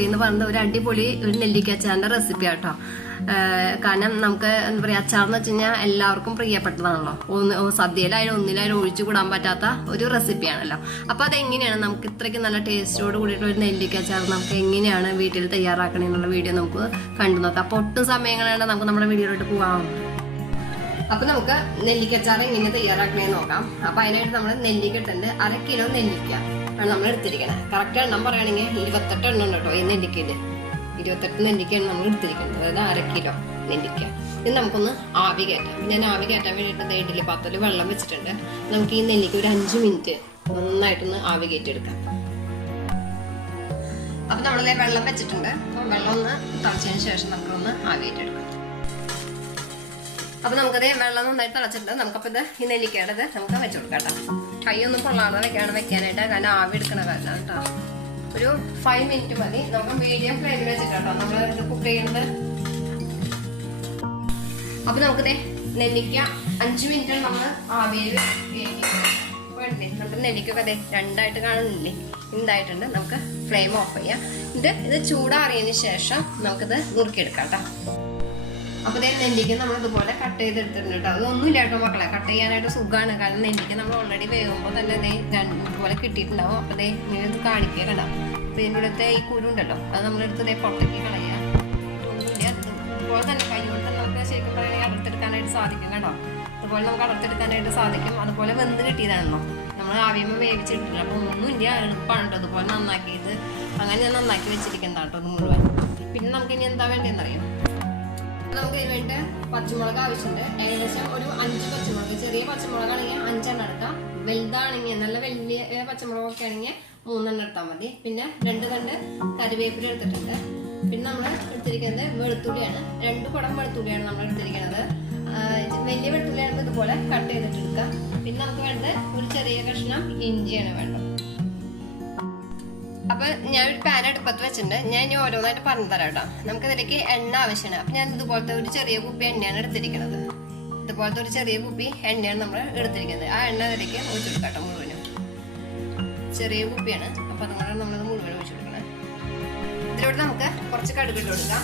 Recipe എന്ന് പറയുന്നത് ഒരു അടിപൊളി ഒരു നെല്ലിക്ക അച്ചാറിന്റെ റെസിപ്പി ആട്ടോ. കാരണം നമുക്ക് എന്താ പറയാ, അച്ചാർന്ന് വെച്ച് കഴിഞ്ഞാൽ എല്ലാവർക്കും പ്രിയപ്പെട്ടതാണല്ലോ. സദ്യയിലായാലും ഒന്നിലായാലും ഒഴിച്ചു കൂടാൻ പറ്റാത്ത ഒരു റെസിപ്പിയാണല്ലോ. അപ്പൊ അതെങ്ങനെയാണ് നമുക്ക് ഇത്രയ്ക്ക് നല്ല ടേസ്റ്റോട് കൂടിയിട്ടുള്ള ഒരു നെല്ലിക്ക അച്ചാർ നമുക്ക് എങ്ങനെയാണ് വീട്ടിൽ തയ്യാറാക്കണമെന്നുള്ള വീഡിയോ നമുക്ക് കണ്ടു നോക്കാം. അപ്പൊ ഒട്ടും സമയങ്ങളാണ് നമുക്ക് നമ്മുടെ വീഡിയോയിലോട്ട് പോകാം. അപ്പൊ നമുക്ക് നെല്ലിക്കച്ചാറ് എങ്ങനെ തയ്യാറാക്കണേന്ന് നോക്കാം. അപ്പൊ അതിനായിട്ട് നമ്മൾ നെല്ലിക്ക ഇട്ടുണ്ട്. 1/2 കിലോ നെല്ലിക്ക ആണ് നമ്മൾ എടുത്തിരിക്കുന്നത്. കറക്റ്റ് എണ്ണം പറയുകയാണെങ്കിൽ 28 എണ്ണം ഉണ്ട് കേട്ടോ. ഈ നെല്ലിക്കയില് 28 നെല്ലിക്കയാണ് നമ്മൾ എടുത്തിരിക്കുന്നത്. അതായത് 1/2 കിലോ നെല്ലിക്ക. ഇത് നമുക്കൊന്ന് ആവി കയറ്റാം. ഞാൻ ആവി കയറ്റാൻ വേണ്ടിയിട്ട് ഇഡ്ഡലി പാത്രത്തിൽ വെള്ളം വെച്ചിട്ടുണ്ട്. നമുക്ക് ഈ നെല്ലിക്ക ഒരു 5 മിനിറ്റ് നന്നായിട്ടൊന്ന് ആവി കയറ്റിയെടുക്കാം. അപ്പൊ നമ്മളിതേ വെള്ളം വെച്ചിട്ടുണ്ട്. അപ്പൊ വെള്ളം ഒന്ന് തിളച്ചതിന് ശേഷം നമുക്കൊന്ന് ആവി കയറ്റിയെടുക്കാം. അപ്പൊ നമുക്കത് വെള്ളം നന്നായിട്ട് തിളച്ചിട്ടുണ്ട്. നമുക്കപ്പോൾ ഇത് ഈ നെല്ലിക്കയുടെ നമുക്ക് വെച്ചു കൊടുക്കാം കേട്ടോ. കൈയൊന്നും കൊള്ളാതെ വെക്കാനായിട്ട്, കാരണം ആവി എടുക്കണ കാരണം കേട്ടോ. ഒരു 5 മിനിറ്റ് മതി. നമുക്ക് മീഡിയം ഫ്ലെയിമിൽ വെച്ചിട്ട് കേട്ടോ നമ്മൾ ഇത് കുക്ക് ചെയ്യുന്നത്. അപ്പൊ നമുക്കിതേ നെല്ലിക്ക 5 മിനിറ്റ് നമ്മൾ ആവിയിൽ വേണ്ടേ. നമ്മുടെ നെല്ലിക്കൊക്കെ അതെ രണ്ടായിട്ട് കാണുന്നില്ലേ, ഇതായിട്ടുണ്ട്. നമുക്ക് ഫ്ലെയിം ഓഫ് ചെയ്യാം. ഇത് ചൂടാറിയതിന് ശേഷം നമുക്കിത് നുറുക്കിയെടുക്കാം കേട്ടോ. അപ്പൊ നെല്ലിക്ക നമ്മൾ ഇതുപോലെ കട്ട് ചെയ്തെടുത്തിട്ടുണ്ട് കേട്ടോ. അതൊന്നുമില്ല കേട്ടോ മക്കളെ, കട്ട് ചെയ്യാനായിട്ട് സുഖമാണ്. കാരണം നെല്ലിക്ക നമ്മൾ ഓൾറെഡി വേകുമ്പോൾ തന്നെ ഇതുപോലെ കിട്ടിയിട്ടുണ്ടാവും. അപ്പൊ ഇങ്ങനെ ഇത് കാണിക്കുക കേട്ടോ. അപ്പൊ ഇതിൻ്റെ ഇവിടുത്തെ ഈ കുരു ഉണ്ടല്ലോ, അത് നമ്മളെടുത്ത് പുറത്തേക്ക് കളയുക. ഒന്നുമില്ല, ഇതുപോലെ തന്നെ കൈ കൊണ്ട് തന്നെ നമുക്ക് ശരിക്കും പറയുകയാണെങ്കിൽ അടർത്തെടുക്കാനായിട്ട് സാധിക്കും കേട്ടോ. അതുപോലെ നമുക്ക് അടർത്തെടുക്കാനായിട്ട് സാധിക്കും. അതുപോലെ വെന്ത് കിട്ടിയതാണല്ലോ, നമ്മൾ ആവിയമ്മ വേവിച്ചിട്ടില്ല. അപ്പൊ ഒന്നുമില്ല, എളുപ്പമാണ് കേട്ടോ. അതുപോലെ നന്നാക്കിയത് അങ്ങനെ ഞാൻ നന്നാക്കി വെച്ചിരിക്കണ്ട കേട്ടോ ഇത് മുഴുവൻ. പിന്നെ നമുക്ക് ഇനി എന്താ വേണ്ടതെന്നറിയാം. നമുക്ക് ഇതിന് വേണ്ടി പച്ചമുളക് ആവശ്യമുണ്ട്. ഏകദേശം ഒരു 5 പച്ചമുളക്. ചെറിയ പച്ചമുളകാണെങ്കിൽ 5 എണ്ണം എടുക്കാം. വലുതാണെങ്കിൽ നല്ല വലിയ പച്ചമുളകൊക്കെ ആണെങ്കിൽ 3 എണ്ണം എടുത്താൽ മതി. പിന്നെ 2 തണ്ട് കറിവേപ്പില എടുത്തിട്ടുണ്ട്. പിന്നെ നമ്മൾ എടുത്തിരിക്കുന്നത് വെളുത്തുള്ളിയാണ്. 2 കുടം വെളുത്തുള്ളിയാണ് നമ്മൾ എടുത്തിരിക്കുന്നത്. വലിയ വെളുത്തുള്ളിയാണെങ്കിൽ ഇതുപോലെ കട്ട് ചെയ്തിട്ട് എടുക്കാം. പിന്നെ നമുക്ക് വേണ്ടത് ഒരു ചെറിയ കഷ്ണം ഇഞ്ചിയാണ് വേണ്ടത്. അപ്പൊ ഞാനൊരു പാൻ അടുപ്പത്ത് വെച്ചിട്ടുണ്ട്. ഞാൻ ഇനി ഓരോന്നായിട്ട് പറഞ്ഞു തരാം കേട്ടോ. നമുക്ക് ഇതിലേക്ക് എണ്ണ ആവശ്യമാണ്. അപ്പൊ ഞാൻ ഇതുപോലത്തെ ഒരു ചെറിയ കുപ്പി എണ്ണയാണ് എടുത്തിരിക്കുന്നത്. ഇതുപോലത്തെ ഒരു ചെറിയ കുപ്പി എണ്ണയാണ് നമ്മൾ എടുത്തിരിക്കുന്നത്. ആ എണ്ണ ഇതിലേക്ക് ഒഴിച്ചെടുക്കാം കേട്ടോ മുഴുവനും. ചെറിയ കുപ്പിയാണ്, അപ്പൊ അതുകൊണ്ടാണ് നമ്മളത് മുഴുവൻ ഒഴിച്ചെടുക്കുന്നത്. ഇതിലൂടെ നമുക്ക് കുറച്ച് കടുക് ഇട്ട് കൊടുക്കാം.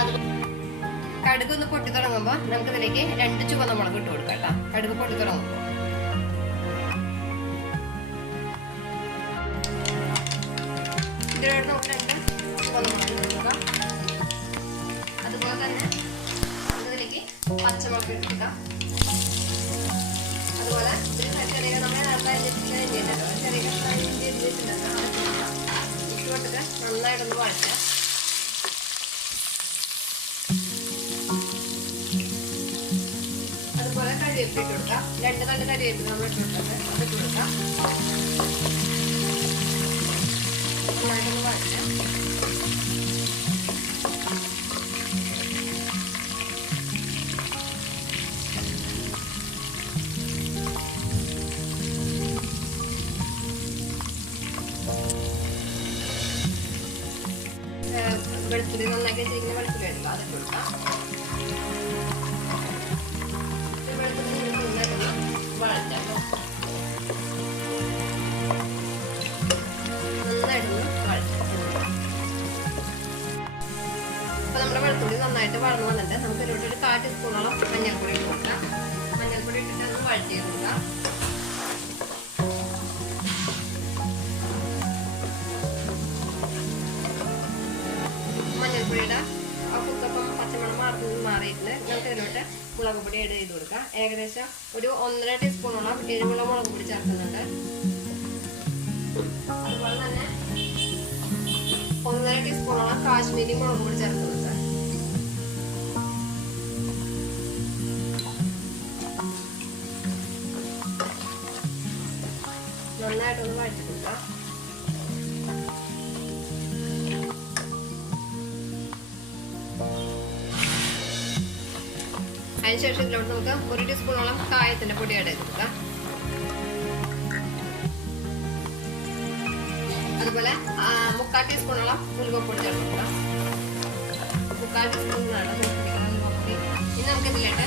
അത് കടുക് ഒന്ന് പൊട്ടി തുടങ്ങുമ്പോൾ നമുക്ക് ഇതിലേക്ക് 2 ചുവന്ന മുളക് ഇട്ട് കൊടുക്കാം കേട്ടോ. കടുക് പൊട്ടി തുടങ്ങുമ്പോൾ ഇതിലോട്ട് നമുക്ക് 2 ചുവന്ന മുളക് കൊടുക്കാം. അതുപോലെ തന്നെ ഇതിലേക്ക് പച്ചമുളക് ഇട്ടിട്ടാം. അതുപോലെ ചെറിയ നമ്മൾ ചെറിയ ഇട്ടുകൊണ്ടിട്ട് നന്നായിട്ടൊന്ന് വഴറ്റാം. അതുപോലെ കറിവേപ്പില ഇട്ട് കൊടുക്കാം. 2 തണ്ട് കറിവേപ്പില നമ്മൾ ഇട്ട് കൊടുക്കുന്നത് അത് ഇട്ട് കൊടുക്കാം. നന്നായിട്ടൊന്ന് വഴറ്റാം. വെളുത്തുള്ളി നന്നാക്കി വെച്ചിരിക്കുന്ന വെളുത്തുള്ളി എടുക്കുക, അതൊക്കെ കൊടുക്കാം. വെളുത്തുള്ളി നന്നായിട്ടൊന്ന് വഴറ്റാം. നന്നായിട്ടൊന്ന് വഴറ്റാം. അപ്പൊ നമ്മുടെ വെളുത്തുള്ളി നന്നായിട്ട് വളർന്നു വന്നിട്ട് നമുക്ക് ഇതിലോട്ട് ഒരു 1/4 ടീസ്പൂണോളം മഞ്ഞൾപ്പൊടി ഇട്ട് കൊടുക്കാം. മഞ്ഞൾപ്പൊടി ഇട്ടിട്ട് ഒന്ന് വഴറ്റി കൊടുക്കാം. മഞ്ഞൾപ്പൊടിയുടെ ആ കുത്തപ്പം പച്ചമണം മാറിയിട്ട് നമുക്ക് ഇതിലോട്ട് മുളക് പൊടി ആഡ് ചെയ്ത് കൊടുക്കാം. ഏകദേശം ഒരു 1.5 ടീസ്പൂണോളം എരിവുള്ള മുളക് പൊടി ചേർക്കുന്നുണ്ട്. അതുപോലെ തന്നെ 1.5 ടീസ്പൂണോളം കാശ്മീരി മുളക് പൊടി ചേർക്കുന്നുണ്ട്. നന്നായിട്ടൊന്ന് വഴറ്റി കൊടുക്കാം. അതിനുശേഷം ഇതിലോട്ട് നമുക്ക് 1 ടീസ്പൂണോളം കായത്തിന്റെ പൊടി ആഡ് ചെയ്ത് കൊടുക്കാം. അതുപോലെ 3/4 ടീസ്പൂണോളം ഉലുവപ്പൊടി ചേർത്ത് കൊടുക്കാം. 3/4 ടീസ്പൂണാണ് ഉലുവപ്പൊടി. ഇനി നമുക്ക് ഇതിലേക്ക്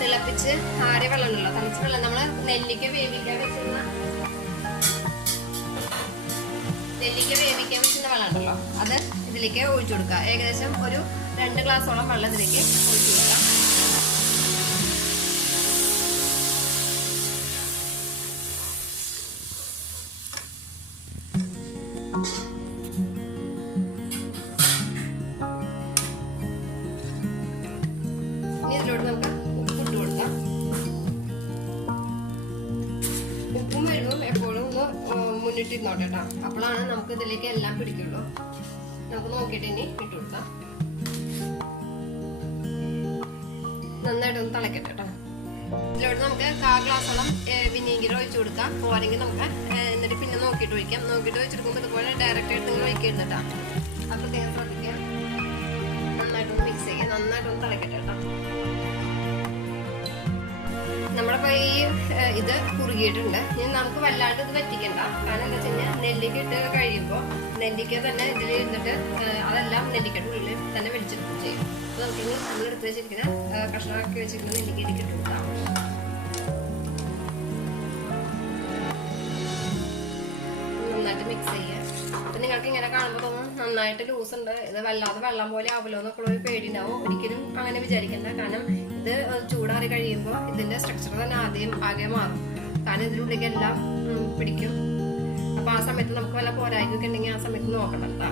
തിളപ്പിച്ച് ആറിയ വെള്ളം ഉണ്ടല്ലോ, തിളച്ച വെള്ളം നമ്മൾ നെല്ലിക്ക വേവിക്കാൻ വെച്ചിരുന്ന നെല്ലിക്ക വേവിക്കാൻ വെച്ചിരുന്ന വെള്ളം ഉണ്ടല്ലോ അത് ഇതിലേക്ക് ഒഴിച്ചു കൊടുക്കുക. ഏകദേശം ഒരു 2 ഗ്ലാസോളം വെള്ളം ഇതിലേക്ക് ഒഴിച്ചു കൊടുക്കാം. ഇനി ഇതിലോട്ട് നമുക്ക് ഉപ്പിട്ട് കൊടുക്കാം. ഉപ്പും വെള്ളവും എപ്പോഴും ഒന്ന് മുന്നിട്ടിരുന്നോട്ടെ കേട്ടോ. അപ്പോഴാണ് നമുക്ക് ഇതിലേക്ക് എല്ലാം പിടിക്കുള്ളൂ. നമുക്ക് നോക്കിയിട്ട് ഇനി ഇട്ട് കൊടുക്കാം. നന്നായിട്ടൊന്ന് തിളക്കട്ടെ കേട്ടോ. ഇതിലോട്ട് നമുക്ക് 1/4 ഗ്ലാസോളം വിനീഗർ ഒഴിച്ചു കൊടുക്കാം. പോരെങ്കിൽ നമുക്ക് എന്നിട്ട് പിന്നെ നോക്കിയിട്ട് ഒഴിക്കാം. നോക്കിയിട്ട് ഒഴിച്ചെടുക്കുമ്പോൾ ഇതുപോലെ ഡയറക്റ്റ് ആയിട്ട് നിങ്ങൾ ഒഴിക്കരുത് കേട്ടോ. അപ്പോൾ പ്രത്യേകം ശ്രദ്ധിക്കുക. നന്നായിട്ടൊന്ന് മിക്സ് ചെയ്യുക. നന്നായിട്ടൊന്ന് തിളക്കട്ടെ കേട്ടോ. നമ്മളിപ്പോൾ ഇത് കുറുകിയിട്ടുണ്ട്. ഇനി നമുക്ക് വല്ലാണ്ട് ഇത് വറ്റിക്കണ്ട. കാരണം എന്താ വെച്ച് കഴിഞ്ഞാൽ നെല്ലിക്ക ഇട്ട് കഴിയുമ്പോൾ നെല്ലിക്ക തന്നെ ഇതിൽ ഇരുന്നിട്ട് അതെല്ലാം നെല്ലിക്കയുടെ ഉള്ളിൽ തന്നെ വെളിച്ചെടുക്കും ചെയ്യും. അപ്പോൾ നമുക്കിനി നമ്മൾ എടുത്ത് വെച്ചിരിക്കുന്ന കഷ്ണമാക്കി വെച്ചിരിക്കുന്ന നെല്ലിക്കയിലേക്ക് ഇട്ട് കൊടുക്കാം. നന്നായിട്ട് മിക്സ് ചെയ്യുക. അപ്പം നിങ്ങൾക്ക് ഇങ്ങനെ കാണുമ്പോൾ തോന്നും നന്നായിട്ട് ലൂസ് ഉണ്ട്, ഇത് വല്ലാതെ വെള്ളം പോലെ ആവുമല്ലോ എന്നൊക്കെ ഒരു പേടിയുണ്ടാവും. ഒരിക്കലും അങ്ങനെ വിചാരിക്കണ്ട. കാരണം ഇത് ചൂടാറി കഴിയുമ്പോൾ ഇതിന്റെ സ്ട്രക്ചർ തന്നെ ആകെ മാറും. കാരണം ഇതിനുള്ളിലേക്ക് എല്ലാം പിടിക്കും. അപ്പൊ ആ സമയത്ത് നമുക്ക് വല്ല പോരായ്മയൊക്കെ ഉണ്ടെങ്കിൽ ആ സമയത്ത് നോക്കണ്ട കേട്ടോ.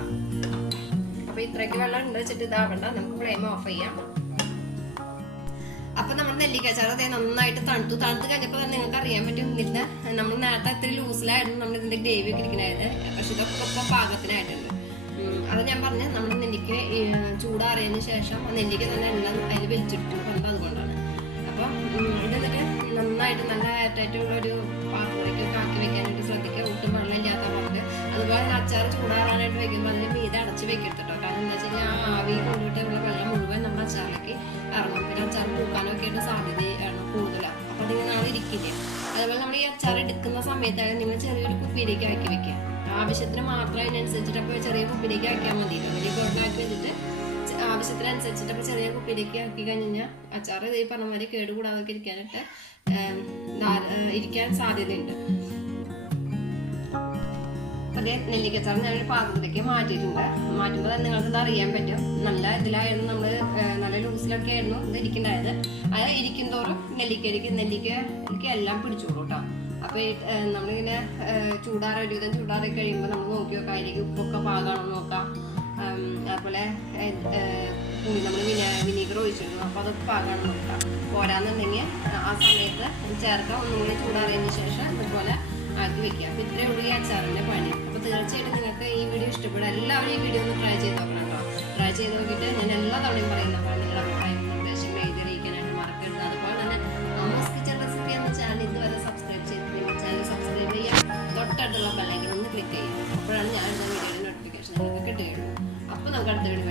അപ്പൊ ഇത്രയ്ക്ക് വെള്ളം ഉണ്ട് വെച്ചിട്ട് ഇതാവണ്ട. നമുക്ക് ഫ്ലെയിം ഓഫ് ചെയ്യാം. അപ്പൊ നമ്മുടെ നെല്ലിക്കച്ചാർ അതേ നന്നായിട്ട് തണുത്തു കഴിഞ്ഞപ്പോൾ തന്നെ നിങ്ങൾക്ക് അറിയാൻ പറ്റും ഇതിന്റെ നമ്മൾ നേരത്തെ ഇത്തിരി ലൂസിലായിരുന്നു നമ്മൾ ഇതിന്റെ ഗ്രേവി ഒക്കെ ഇരിക്കണായത്. പക്ഷെ ഇതൊക്കെ ഇപ്പൊ പാകത്തിനായിട്ടുണ്ട്. അത് ഞാൻ പറഞ്ഞ നമ്മുടെ നെല്ലിക്ക ചൂടാറിയതിന് ശേഷം നെല്ലിക്ക തന്നെ എല്ലാം അതിൽ വെച്ചിട്ടു പറഞ്ഞത് അതുകൊണ്ടാണ്. അപ്പൊ ഇതെന്നിട്ട് നന്നായിട്ട് നല്ല ആയിട്ടായിട്ടുള്ള ഒരു പാത്രത്തിലേക്ക് ആക്കി വെക്കാനായിട്ട് ശ്രദ്ധിക്കുക. ഒട്ടും വെള്ളമില്ലാത്ത പോലെ. അതുപോലെ തന്നെ അച്ചാർ ചൂടാറാനായിട്ട് വെക്കുമ്പോൾ അതിന് മീതെ അടച്ച് വെക്കരുത് കേട്ടോ. കാരണം എന്താ വെച്ച് കഴിഞ്ഞാൽ ആ ആവി കൊണ്ടുപോയിട്ടുള്ള വെള്ളം മുഴുവൻ നമ്മുടെ അച്ചാറിലേക്ക് ഇറങ്ങും. പിന്നെ അച്ചാർ പൂക്കാനൊക്കെ ആയിട്ട് സാധ്യതയാണ് കൂടുതലാണ്. അപ്പൊ അതിങ്ങനെ നാളെ ഇരിക്കില്ല. അതുപോലെ നമ്മൾ ഈ അച്ചാർ എടുക്കുന്ന സമയത്താണ് നിങ്ങൾ ചെറിയൊരു കുപ്പിയിലേക്ക് ആക്കി വെക്കുക. ആവശ്യത്തിന് മാത്രം അതിനനുസരിച്ചിട്ട് അപ്പോൾ ചെറിയ കുപ്പിയിലേക്ക് ആക്കിയാൽ മതി. വലിയ ബോട്ടിലാക്കി വെച്ചിട്ട് ആവശ്യത്തിനനുസരിച്ചിട്ട് അപ്പോൾ ചെറിയ കുപ്പിയിലേക്ക് ആക്കി കഴിഞ്ഞാൽ അച്ചാർ ഈ പറഞ്ഞ മാതിരി കേടുകൂടാതൊക്കെ ഇരിക്കാനായിട്ട് ഇരിക്കാൻ സാധ്യതയുണ്ട്. അതേ നെല്ലിക്കച്ചാർ ഞാനൊരു പാത്രത്തിലേക്ക് മാറ്റിയിട്ടുണ്ട്. മാറ്റുമ്പോൾ തന്നെ നിങ്ങൾക്കിത് അറിയാൻ പറ്റും. നല്ല ഇതിലായിരുന്നു നമ്മൾ നല്ല ലൂസിലൊക്കെ ആയിരുന്നു ഇത് ഇരിക്കണ്ടായത്. അത് ഇരിക്കും തോറും നെല്ലിക്കയ്ക്ക് എല്ലാം പിടിച്ചോളൂ കേട്ടോ. അപ്പൊ നമ്മളിങ്ങനെ ഒരുവിധം ചൂടാറി കഴിയുമ്പോൾ നമ്മൾ നോക്കി നോക്കാം. അതിലേക്ക് ഉപ്പൊക്കെ പാകമാണോ നോക്കാം. അതുപോലെ നമ്മൾ വിനീഗർ ഒഴിച്ചിരുന്നു. അപ്പോൾ അതൊക്കെ പാകമാണോ നോക്കാം. പോരാന്നുണ്ടെങ്കിൽ ആ സമയത്ത് ചേർക്കാം. ഒന്നും കൂടി ചൂടാറിയതിന് ശേഷം ഇതുപോലെ ആക്കി വെക്കുക. അപ്പോൾ ഇത്രയേ ഉള്ളൂ ഈ അച്ചാറിൻ്റെ പണി. അപ്പോൾ തീർച്ചയായിട്ടും നിങ്ങൾക്ക് ഈ വീഡിയോ ഇഷ്ടപ്പെടും. എല്ലാവരും ഈ വീഡിയോ ഒന്ന് ട്രൈ ചെയ്ത് നോക്കണം കേട്ടോ. ട്രൈ ചെയ്ത് നോക്കിയിട്ട് ഞാൻ എല്ലാ തവണയും പറയുന്നതാണ് നിങ്ങളുടെ അഭിപ്രായം നിർദ്ദേശങ്ങൾ എഴുതിയിരിക്കാനായിട്ട് മറക്കരുത്. അതുപോലെ തന്നെ അമ്മൂസ് കിച്ചൺ റെസിപ്പി എന്ന ചാനൽ ഇതുവരെ സബ്സ്ക്രൈബ് ചെയ്തിട്ടുണ്ടെങ്കിൽ ചാനൽ സബ്സ്ക്രൈബ് ചെയ്യാം. തൊട്ടടുത്തുള്ള ബെല്ലൈക്കൺ ഒന്ന് ക്ലിക്ക് ചെയ്യും. അപ്പോഴാണ് ഞാൻ വീഡിയോയുടെ നോട്ടിഫിക്കേഷൻ നിങ്ങൾക്ക് കിട്ടുകയുള്ളൂ. അപ്പോൾ നമുക്ക് അടുത്ത വീഡിയോ